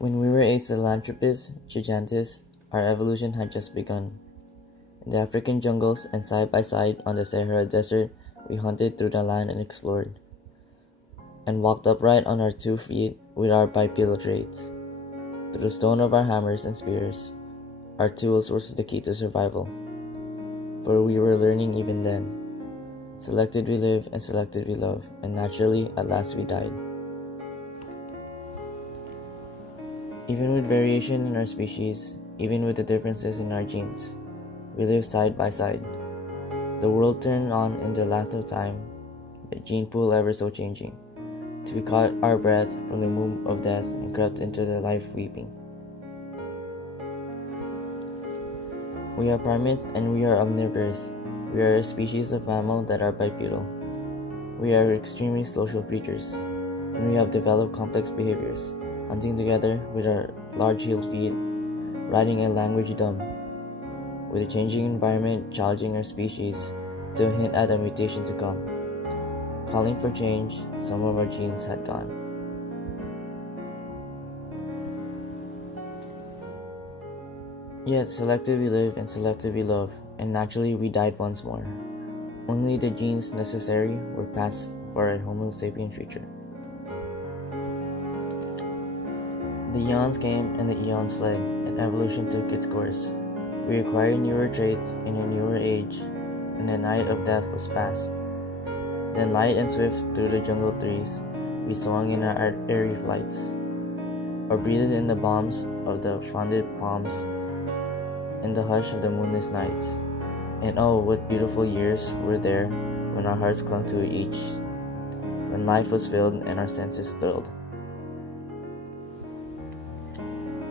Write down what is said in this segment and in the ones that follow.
When we were a Sahelanthropus gigantes, our evolution had just begun. In the African jungles and side by side on the Sahara Desert, we hunted through the land and explored, and walked upright on our 2 feet with our bipedal traits. Through the stone of our hammers and spears, our tools were the key to survival. For we were learning even then. Selected we live and selected we love, and naturally, at last we died. Even with variation in our species, even with the differences in our genes, we live side by side. The world turned on in the lapse of time, the gene pool ever so changing, till we caught our breath from the womb of death and crept into the life weeping. We are primates and we are omnivorous. We are a species of mammal that are bipedal. We are extremely social creatures, and we have developed complex behaviors, hunting together with our large-heeled feet, writing a language dumb, with a changing environment challenging our species to hint at a mutation to come. Calling for change, some of our genes had gone. Yet selected we live and selected we love, and naturally we died once more. Only the genes necessary were passed for a Homo sapien future. The eons came and the eons fled, and evolution took its course. We acquired newer traits in a newer age, and the night of death was past. Then light and swift through the jungle trees, we swung in our airy flights, or breathed in the balms of the fronded palms in the hush of the moonless nights. And oh, what beautiful years were there when our hearts clung to each, when life was filled and our senses thrilled.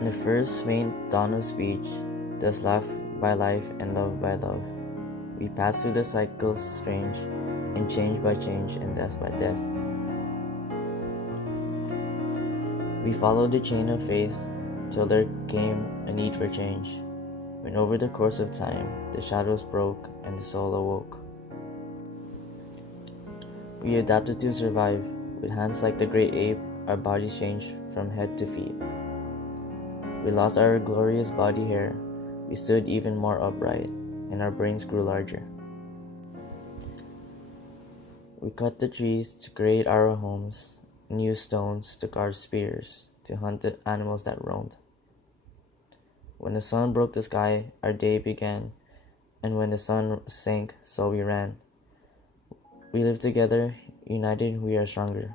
In the first faint dawn of speech, thus life by life and love by love, we passed through the cycles strange, and change by change and death by death. We followed the chain of faith till there came a need for change, when over the course of time the shadows broke and the soul awoke. We adapted to survive. With hands like the great ape, our bodies changed from head to feet. We lost our glorious body hair, we stood even more upright, and our brains grew larger. We cut the trees to create our homes, and used stones to carve spears to hunt the animals that roamed. When the sun broke the sky, our day began, and when the sun sank, so we ran. We live together, united we are stronger.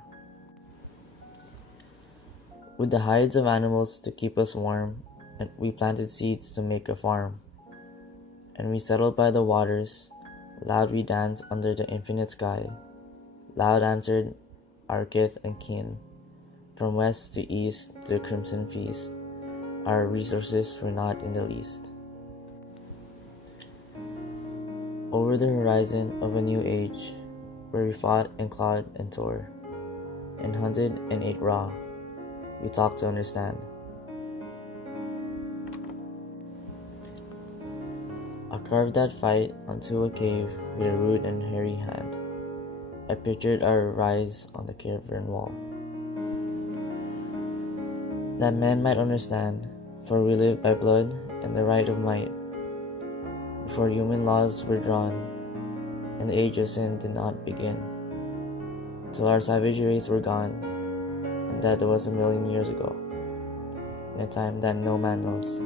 With the hides of animals to keep us warm, and we planted seeds to make a farm. And we settled by the waters, loud we danced under the infinite sky. Loud answered our kith and kin, from west to east to the crimson feast. Our resources were not in the least. Over the horizon of a new age, where we fought and clawed and tore, and hunted and ate raw, we talked to understand. I carved that fight onto a cave with a rude and hairy hand. I pictured our rise on the cavern wall, that men might understand, for we live by blood and the right of might, before human laws were drawn, and the age of sin did not begin, till our savage race were gone, and that was 1,000,000 years ago, in a time that no man knows.